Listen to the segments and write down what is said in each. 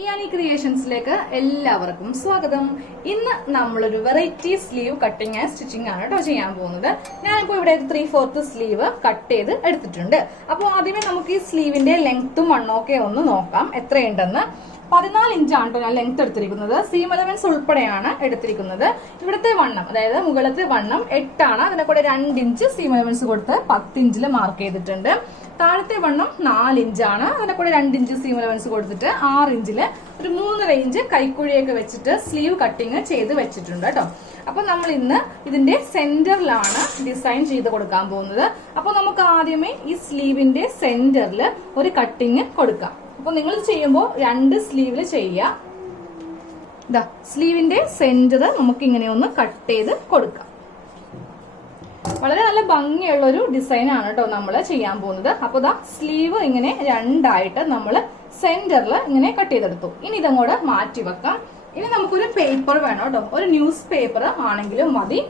ഇയാനി ക്രിയേഷൻസിലേക്ക് എല്ലാവർക്കും സ്വാഗതം. ഇന്ന് നമ്മളൊരു variety sleeve cutting and stitching ആണ് കേട്ടോ ചെയ്യാൻ പോകുന്നത്. ഞാനിപ്പോൾ ഇവിടെ 3/4 സ്ലീവ് കട്ട് ചെയ്ത് എടുത്തിട്ടുണ്ട്. അപ്പോൾ ആദ്യമേ നമുക്ക് ഈ സ്ലീവിന്റെ ലെങ്ത്തും വണ്ണമൊക്കെ ഒന്ന് നോക്കാം എത്രയുണ്ടെന്ന്. 14 ഇഞ്ചാണ് കേട്ടോ ഞാൻ ലെങ്ത് എടുത്തിരിക്കുന്നത്. സീം എലമെന്റ്സ് ഉൾപ്പെടെയാണ് എടുത്തിരിക്കുന്നത്. ഇവിടുത്തെ വണ്ണം, അതായത് മുകളിലത്തെ വണ്ണം 8 ആണ്. അതിനെ കൂടെ 2 ഇഞ്ച് സീം എലമെന്റ്സ് കൊടുത്ത് 10 ഇഞ്ചിൽ മാർക്ക് ചെയ്തിട്ടുണ്ട്. താഴത്തെ വണ്ണം 4 ഇഞ്ചാണ്. അതിനെ കൂടെ 2 ഇഞ്ച് സീം എലമെന്റ്സ് കൊടുത്തിട്ട് 6 ഇഞ്ചില് ഒരു 3.5 ഇഞ്ച് കൈക്കുഴിയൊക്കെ വെച്ചിട്ട് സ്ലീവ് കട്ടിങ് ചെയ്ത് വെച്ചിട്ടുണ്ട് കേട്ടോ. അപ്പൊ നമ്മൾ ഇന്ന് ഇതിന്റെ സെന്ററിലാണ് ഡിസൈൻ ചെയ്ത് കൊടുക്കാൻ പോകുന്നത്. അപ്പൊ നമുക്ക് ആദ്യമേ ഈ സ്ലീവിന്റെ സെന്ററിൽ ഒരു കട്ടിങ് കൊടുക്കാം. അപ്പൊ നിങ്ങൾ ചെയ്യുമ്പോൾ 2 സ്ലീവില് ചെയ്യുക. ഇതാ സ്ലീവിന്റെ സെന്റർ നമുക്ക് ഇങ്ങനെ ഒന്ന് കട്ട് ചെയ്ത് കൊടുക്കാം. വളരെ നല്ല ഭംഗിയുള്ള ഒരു ഡിസൈൻ ആണ് കേട്ടോ നമ്മൾ ചെയ്യാൻ പോകുന്നത്. അപ്പൊ ദാ സ്ലീവ് ഇങ്ങനെ 2ആയിട്ട് നമ്മൾ സെന്ററിൽ ഇങ്ങനെ കട്ട് ചെയ്തെടുത്തു. ഇനി ഇതങ്ങോട്ട് മാറ്റി വെക്കാം. ഇനി നമുക്കൊരു പേപ്പർ വേണം കേട്ടോ. ഒരു ന്യൂസ് പേപ്പർ ആണെങ്കിലും മതി.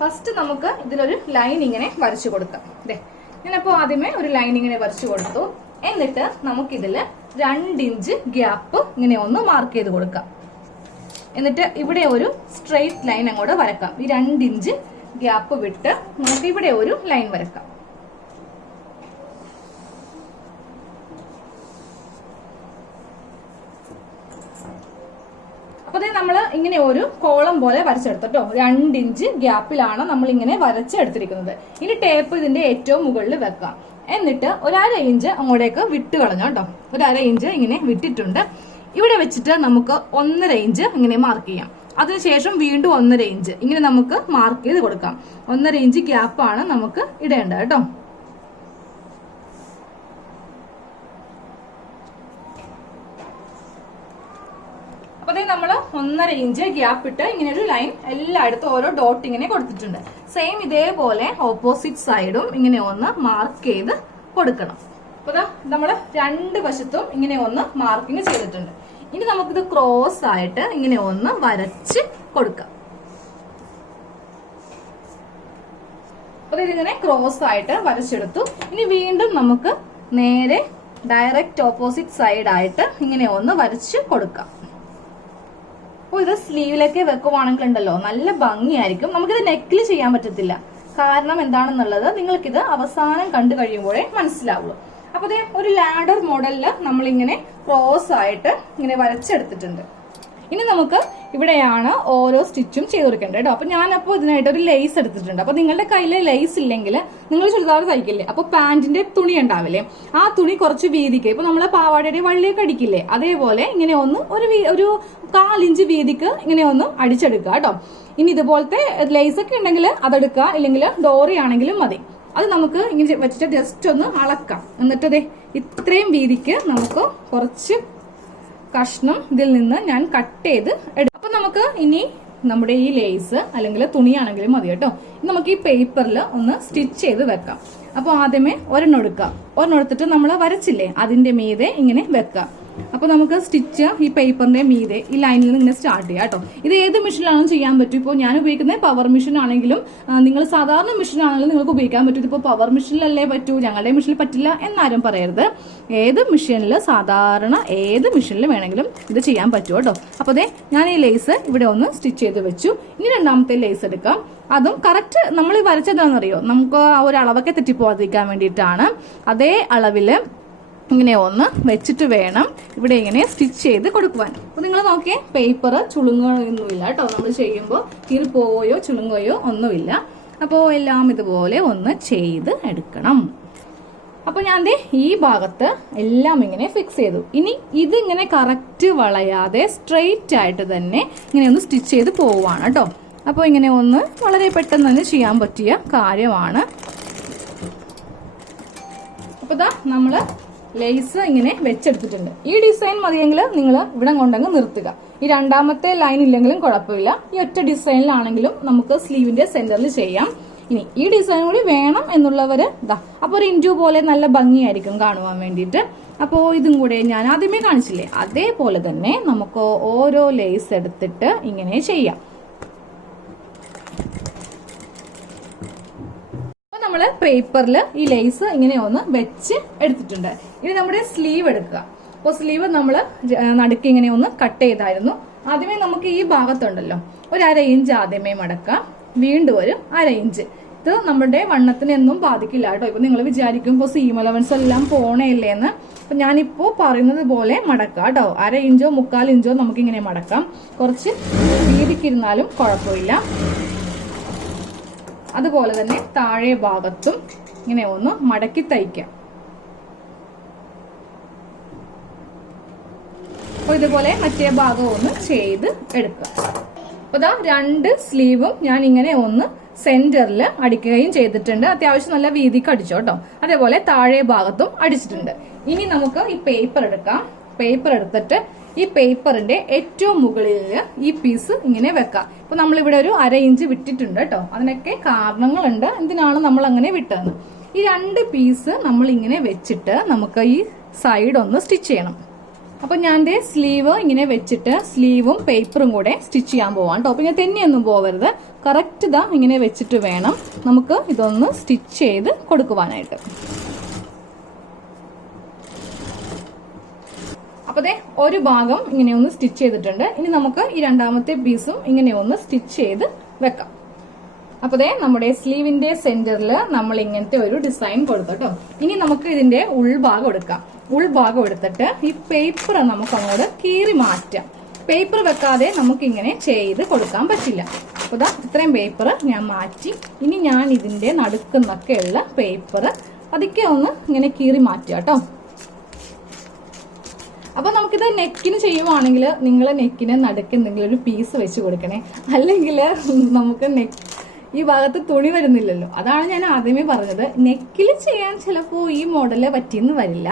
ഫസ്റ്റ് നമുക്ക് ഇതിലൊരു ലൈൻ ഇങ്ങനെ വരച്ചു കൊടുക്കാം. ഇതേ ഞാനപ്പോ ആദ്യമേ ഒരു ലൈൻ ഇങ്ങനെ വരച്ചു കൊടുത്തു. എന്നിട്ട് നമുക്കിതില് 2 ഇഞ്ച് ഗ്യാപ്പ് ഇങ്ങനെ ഒന്ന് മാർക്ക് ചെയ്ത് കൊടുക്കാം. എന്നിട്ട് ഇവിടെ ഒരു സ്ട്രെയിറ്റ് ലൈൻ അങ്ങോട്ട് വരക്കാം. ഈ 2 ഇഞ്ച് ഗ്യാപ്പ് വിട്ട് നമുക്ക് ഇവിടെ ഒരു ലൈൻ വരക്കാം. അപ്പൊ നമ്മൾ ഇങ്ങനെ ഒരു കോളം പോലെ വരച്ചെടുത്തോ. 2 ഇഞ്ച് ഗ്യാപ്പിലാണ് നമ്മൾ ഇങ്ങനെ വരച്ചെടുത്തിരിക്കുന്നത്. ഇനി ടേപ്പ് ഇതിന്റെ ഏറ്റവും മുകളിൽ വെക്കാം. എന്നിട്ട് 1/2 ഇഞ്ച് അങ്ങോട്ടേക്ക് വിട്ട് കളഞ്ഞു കേട്ടോ. 1/2 ഇഞ്ച് ഇങ്ങനെ വിട്ടിട്ടുണ്ട്. ഇവിടെ വെച്ചിട്ട് നമുക്ക് 1.5 ഇഞ്ച് ഇങ്ങനെ മാർക്ക് ചെയ്യാം. അതിനുശേഷം വീണ്ടും 1.5 ഇഞ്ച് ഇങ്ങനെ നമുക്ക് മാർക്ക് ചെയ്ത് കൊടുക്കാം. 1.5 ഇഞ്ച് ഗ്യാപ്പാണ് നമുക്ക് ഇടേണ്ടത് കേട്ടോ. അപ്പൊ നമ്മൾ 1.5 ഇഞ്ച് ഗ്യാപ്പ് ഇട്ട് ഇങ്ങനെ ഒരു ലൈൻ എല്ലായിടത്തും ഓരോ ഡോട്ട് ഇങ്ങനെ കൊടുത്തിട്ടുണ്ട്. സെയിം ഇതേപോലെ ഓപ്പോസിറ്റ് സൈഡും ഇങ്ങനെ ഒന്ന് മാർക്ക് ചെയ്ത് കൊടുക്കണം. അപ്പൊ നമ്മൾ 2 വശത്തും ഇങ്ങനെ ഒന്ന് മാർക്കിങ് ചെയ്തിട്ടുണ്ട്. ഇനി നമുക്കിത് ക്രോസ് ആയിട്ട് ഇങ്ങനെ ഒന്ന് വരച്ച് കൊടുക്കാം. അപ്പൊ ഇതിങ്ങനെ ക്രോസ് ആയിട്ട് വരച്ചെടുത്തു. ഇനി വീണ്ടും നമുക്ക് നേരെ ഡയറക്റ്റ് ഓപ്പോസിറ്റ് സൈഡ് ആയിട്ട് ഇങ്ങനെ ഒന്ന് വരച്ച് കൊടുക്കാം. അപ്പൊ ഇത് സ്ലീവിലേക്ക് വെക്കുവാണെങ്കിൽ ഉണ്ടല്ലോ നല്ല ഭംഗിയായിരിക്കും. നമുക്കിത് നെക്കിൽ ചെയ്യാൻ പറ്റത്തില്ല. കാരണം എന്താണെന്നുള്ളത് നിങ്ങൾക്കിത് അവസാനം കണ്ടു കഴിയുമ്പോഴേ മനസ്സിലാവുള്ളൂ. അപ്പൊ ഒരു ലാഡർ മോഡലില് നമ്മളിങ്ങനെ ക്രോസ് ആയിട്ട് ഇങ്ങനെ വരച്ചെടുത്തിട്ടുണ്ട്. ഇനി നമുക്ക് ഇവിടെയാണ് ഓരോ സ്റ്റിച്ചും ചെയ്ത് കൊടുക്കേണ്ടത് കേട്ടോ. അപ്പൊ ഞാനപ്പോ ഇതിനായിട്ട് ഒരു ലേസ് എടുത്തിട്ടുണ്ട്. അപ്പൊ നിങ്ങളുടെ കയ്യിൽ ലേസ് ഇല്ലെങ്കിൽ നിങ്ങൾ ചുരിദാർ തയ്ക്കില്ലേ, അപ്പൊ പാന്റിന്റെ തുണി ഉണ്ടാവില്ലേ, ആ തുണി കുറച്ച് വീതിക്ക്, ഇപ്പൊ നമ്മളെ പാവാടയുടെ വള്ളിയൊക്കെ അടിക്കില്ലേ, അതേപോലെ ഇങ്ങനെ ഒന്ന് ഒരു 1/4 ഇഞ്ച് വീതിക്ക് ഇങ്ങനെ ഒന്ന് അടിച്ചെടുക്കുക കേട്ടോ. ഇനി ഇതുപോലത്തെ ലേസ് ഒക്കെ ഉണ്ടെങ്കിൽ അതെടുക്കുക, ഇല്ലെങ്കിൽ ഡോറി ആണെങ്കിലും മതി. അത് നമുക്ക് ഇങ്ങനെ വെച്ചിട്ട് ജസ്റ്റ് ഒന്ന് അളക്കാം. എന്നിട്ട് അതെ ഇത്രയും വീതിക്ക് നമുക്ക് കുറച്ച് കഷ്ണം ഇതിൽ നിന്ന് ഞാൻ കട്ട് ചെയ്ത് എടുക്കും. അപ്പൊ നമുക്ക് ഇനി നമ്മുടെ ഈ ലേസ് അല്ലെങ്കിൽ തുണിയാണെങ്കിലും മതി കേട്ടോ. നമുക്ക് ഈ പേപ്പറിൽ ഒന്ന് സ്റ്റിച്ച് ചെയ്ത് വെക്കാം. അപ്പൊ ആദ്യമേ ഒരെണ്ണം എടുക്കാം. ഒരെണ്ണം എടുത്തിട്ട് നമ്മൾ വരച്ചില്ലേ അതിന്റെ മീതെ ഇങ്ങനെ വെക്കാം. അപ്പൊ നമുക്ക് സ്റ്റിച്ച് ഈ പേപ്പറിന്റെ മീതെ ഈ ലൈനിൽ നിന്ന് ഇങ്ങനെ സ്റ്റാർട്ട് ചെയ്യാം കേട്ടോ. ഇത് ഏത് മെഷീനിലാണോ ചെയ്യാൻ പറ്റും. ഇപ്പോൾ ഞാൻ ഉപയോഗിക്കുന്നത് പവർ മെഷീൻ ആണെങ്കിലും നിങ്ങൾ സാധാരണ മെഷീൻ ആണെങ്കിലും നിങ്ങൾക്ക് ഉപയോഗിക്കാൻ പറ്റും. ഇതിപ്പോൾ പവർ മെഷീനിലല്ലേ പറ്റൂ, ഞങ്ങളുടെ മെഷീനിൽ പറ്റില്ല എന്നാരും പറയരുത്. ഏത് മെഷീനിൽ സാധാരണ ഏത് മെഷീനിൽ വേണമെങ്കിലും ഇത് ചെയ്യാൻ പറ്റും കേട്ടോ. അപ്പൊ അതെ ഞാൻ ഈ ലേസ് ഇവിടെ ഒന്ന് സ്റ്റിച്ച് ചെയ്ത് വെച്ചു. ഇനി രണ്ടാമത്തെ ലേസ് എടുക്കാം. അതും കറക്റ്റ് നമ്മൾ വരച്ചതാണെന്നറിയോ, നമുക്ക് ആ ഒരു അളവൊക്കെ തെറ്റിപ്പോവാതിരിക്കാൻ വേണ്ടിയിട്ടാണ്. അതേ അളവില് ഇങ്ങനെ ഒന്ന് വെച്ചിട്ട് വേണം ഇവിടെ ഇങ്ങനെ സ്റ്റിച്ച് ചെയ്ത് കൊടുക്കുവാൻ. അപ്പൊ നിങ്ങൾ നോക്കിയേ, പേപ്പർ ചുളുങ്ങുകയൊന്നുമില്ല കേട്ടോ. നമ്മൾ ചെയ്യുമ്പോൾ കീറിപ്പോവുകയോ ചുളുങ്ങുകയോ ഒന്നുമില്ല. അപ്പോൾ എല്ലാം ഇതുപോലെ ഒന്ന് ചെയ്ത് എടുക്കണം. അപ്പൊ ഞാൻ ഈ ഭാഗത്ത് എല്ലാം ഇങ്ങനെ ഫിക്സ് ചെയ്തു. ഇനി ഇതിങ്ങനെ കറക്റ്റ് വളയാതെ സ്ട്രെയിറ്റ് ആയിട്ട് തന്നെ ഇങ്ങനെ ഒന്ന് സ്റ്റിച്ച് ചെയ്ത് പോവാണ് കേട്ടോ. അപ്പോൾ ഇങ്ങനെ ഒന്ന് വളരെ പെട്ടെന്ന് തന്നെ ചെയ്യാൻ പറ്റിയ കാര്യമാണ്. അപ്പൊ നമ്മള് ലേസ് ഇങ്ങനെ വെച്ചെടുത്തിട്ടുണ്ട്. ഈ ഡിസൈൻ മതിയെങ്കിൽ നിങ്ങൾ ഇവിടെ കൊണ്ടങ്ങ് നിർത്തുക. ഈ രണ്ടാമത്തെ ലൈൻ ഇല്ലെങ്കിലും കുഴപ്പമില്ല. ഈ ഒറ്റ ഡിസൈനിലാണെങ്കിലും നമുക്ക് സ്ലീവിന്റെ സെന്ററിൽ ചെയ്യാം. ഇനി ഈ ഡിസൈൻ കൂടി വേണം എന്നുള്ളവര് അപ്പൊ ഒരു ഇൻറ്റു പോലെ നല്ല ഭംഗിയായിരിക്കും കാണുവാൻ വേണ്ടിയിട്ട്. അപ്പോൾ ഇതും കൂടെ ഞാൻ ആദ്യമേ കാണിച്ചില്ലേ അതേപോലെ തന്നെ നമുക്ക് ഓരോ ലേസ് എടുത്തിട്ട് ഇങ്ങനെ ചെയ്യാം. നമ്മൾ പേപ്പറിൽ ഈ ലേസ് ഇങ്ങനെ ഒന്ന് വെച്ച് എടുത്തിട്ടുണ്ട്. ഇനി നമ്മുടെ സ്ലീവ് എടുക്കുക. അപ്പോൾ സ്ലീവ് നമ്മൾ നടുക്ക് ഇങ്ങനെ ഒന്ന് കട്ട് ചെയ്തായിരുന്നു. ആദ്യമേ നമുക്ക് ഈ ഭാഗത്തുണ്ടല്ലോ ഒരു 1/2 ഇഞ്ച് ആദ്യമേ മടക്കാം, വീണ്ടും ഒരു 1/2 ഇഞ്ച്. ഇത് നമ്മുടെ വണ്ണത്തിന് എന്നും ബാധിക്കില്ല കേട്ടോ. ഇപ്പൊ നിങ്ങൾ വിചാരിക്കുമ്പോൾ സീം അലവൻസ് എല്ലാം പോണേല്ലേന്ന്. അപ്പൊ ഞാനിപ്പോ പറയുന്നത് പോലെ മടക്കാം കേട്ടോ. 1/2 ഇഞ്ചോ 1/4 ഇഞ്ചോ നമുക്കിങ്ങനെ മടക്കാം. കുറച്ച് വീതിക്കിരുന്നാലും കുഴപ്പമില്ല. അതുപോലെ തന്നെ താഴെ ഭാഗത്തും ഇങ്ങനെ ഒന്ന് മടക്കി തയ്ക്കാം. അപ്പൊ ഇതുപോലെ മറ്റേ ഭാഗം ഒന്ന് ചെയ്ത് എടുക്കുക. അപ്പൊ ഇതാ 2 സ്ലീവും ഞാൻ ഇങ്ങനെ ഒന്ന് സെന്ററിൽ അടിക്കുകയും ചെയ്തിട്ടുണ്ട്. അത്യാവശ്യം നല്ല വീതിക്ക് അടിച്ചോ കേട്ടോ. അതേപോലെ താഴെ ഭാഗത്തും അടിച്ചിട്ടുണ്ട്. ഇനി നമുക്ക് ഈ പേപ്പർ എടുക്കാം. പേപ്പർ എടുത്തിട്ട് ഈ പേപ്പറിന്റെ ഏറ്റവും മുകളിൽ ഈ പീസ് ഇങ്ങനെ വെക്കാം. ഇപ്പൊ നമ്മളിവിടെ ഒരു 1/2 ഇഞ്ച് വിട്ടിട്ടുണ്ട് കേട്ടോ. അതിനൊക്കെ കാരണങ്ങളുണ്ട് എന്തിനാണ് നമ്മൾ അങ്ങനെ വിട്ടതെന്ന്. ഈ 2 പീസ് നമ്മൾ ഇങ്ങനെ വെച്ചിട്ട് നമുക്ക് ഈ സൈഡ് ഒന്ന് സ്റ്റിച്ച് ചെയ്യണം. അപ്പൊ ഞാൻ സ്ലീവ് ഇങ്ങനെ വെച്ചിട്ട് സ്ലീവും പേപ്പറും കൂടെ സ്റ്റിച്ച് ചെയ്യാൻ പോവാം കേട്ടോ. അപ്പൊ ഇങ്ങനെ തെന്നിയൊന്നും പോവരുത്. കറക്റ്റ് ഇതാ ഇങ്ങനെ വെച്ചിട്ട് വേണം നമുക്ക് ഇതൊന്ന് സ്റ്റിച്ച് ചെയ്ത് കൊടുക്കുവാനായിട്ട്. അപ്പൊ ഒരു ഭാഗം ഇങ്ങനെ ഒന്ന് സ്റ്റിച്ച് ചെയ്തിട്ടുണ്ട്. ഇനി നമുക്ക് ഈ രണ്ടാമത്തെ പീസും ഇങ്ങനെ ഒന്ന് സ്റ്റിച്ച് ചെയ്ത് വെക്കാം. അപ്പൊ നമ്മുടെ സ്ലീവിന്റെ സെന്ററിൽ നമ്മൾ ഇങ്ങനത്തെ ഒരു ഡിസൈൻ കൊടുത്തോ. ഇനി നമുക്ക് ഇതിന്റെ ഉൾഭാഗം എടുക്കാം. ഉൾഭാഗം എടുത്തിട്ട് ഈ പേപ്പർ നമുക്ക് അങ്ങോട്ട് കീറി മാറ്റാം. പേപ്പർ വെക്കാതെ നമുക്ക് ഇങ്ങനെ ചെയ്ത് കൊടുക്കാൻ പറ്റില്ല. അപ്പൊ ഇത്രയും പേപ്പർ ഞാൻ മാറ്റി. ഇനി ഞാൻ ഇതിന്റെ നടുക്കുന്നൊക്കെയുള്ള പേപ്പർ പതുക്കെ ഒന്ന് ഇങ്ങനെ കീറി മാറ്റുക കേട്ടോ. അപ്പൊ നമുക്കിത് നെക്കിന് ചെയ്യുവാണെങ്കിൽ നിങ്ങൾ നെക്കിന് നടുക്ക് എന്തെങ്കിലും ഒരു പീസ് വെച്ച് കൊടുക്കണേ. അല്ലെങ്കിൽ നമുക്ക് ഈ ഭാഗത്ത് തുണി വരുന്നില്ലല്ലോ. അതാണ് ഞാൻ ആദ്യമേ പറഞ്ഞത്. നെക്കിൽ ചെയ്യാൻ ചിലപ്പോൾ ഈ മോഡല് പറ്റിയെന്ന് വരില്ല.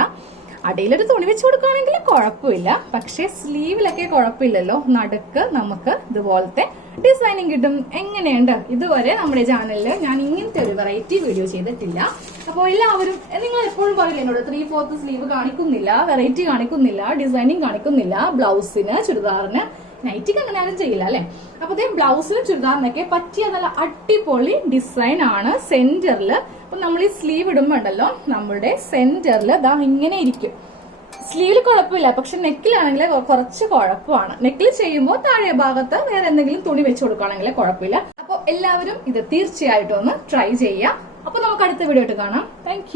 അടിയിലൊരു തുണി വെച്ച് കൊടുക്കുകയാണെങ്കിൽ കുഴപ്പമില്ല. പക്ഷെ സ്ലീവിലൊക്കെ കുഴപ്പമില്ലല്ലോ. നടുക്ക് നമുക്ക് ഇതുപോലത്തെ ഡിസൈനിങ് കിട്ടും. എങ്ങനെയുണ്ട്? ഇതുവരെ നമ്മുടെ ചാനലിൽ ഞാൻ ഇങ്ങനത്തെ ഒരു വെറൈറ്റി വീഡിയോ ചെയ്തിട്ടില്ല. അപ്പോൾ എല്ലാവരും നിങ്ങൾ എപ്പോഴും പറയില്ല എന്നോട് 3/4 സ്ലീവ് കാണിക്കുന്നില്ല, വെറൈറ്റി കാണിക്കുന്നില്ല, ഡിസൈനിങ് കാണിക്കുന്നില്ല. ബ്ലൗസിന്, ചുരിദാറിന്, നൈറ്റിക്ക് അങ്ങനെ ആരും ചെയ്യില്ല അല്ലെ. അപ്പൊ ബ്ലൗസിനും ചുരിദാറിനൊക്കെ പറ്റിയ നല്ല അടിപൊളി ഡിസൈൻ ആണ് സെന്ററിൽ. അപ്പൊ നമ്മൾ ഈ സ്ലീവ് ഇടുമ്പോ ഉണ്ടല്ലോ നമ്മുടെ സെന്ററിൽ ദാ ഇങ്ങനെ ഇരിക്കും. സ്ലീവിൽ കുഴപ്പമില്ല, പക്ഷെ നെക്കിലാണെങ്കിൽ കുറച്ച് കുഴപ്പമാണ്. നെക്കിൽ ചെയ്യുമ്പോൾ താഴെ ഭാഗത്ത് വേറെ എന്തെങ്കിലും തുണി വെച്ച് കൊടുക്കുകയാണെങ്കിൽ കുഴപ്പമില്ല. അപ്പൊ എല്ലാവരും ഇത് തീർച്ചയായിട്ടും ഒന്ന് ട്രൈ ചെയ്യാം. അപ്പൊ നമുക്ക് അടുത്ത വീഡിയോ ആയിട്ട് കാണാം. താങ്ക്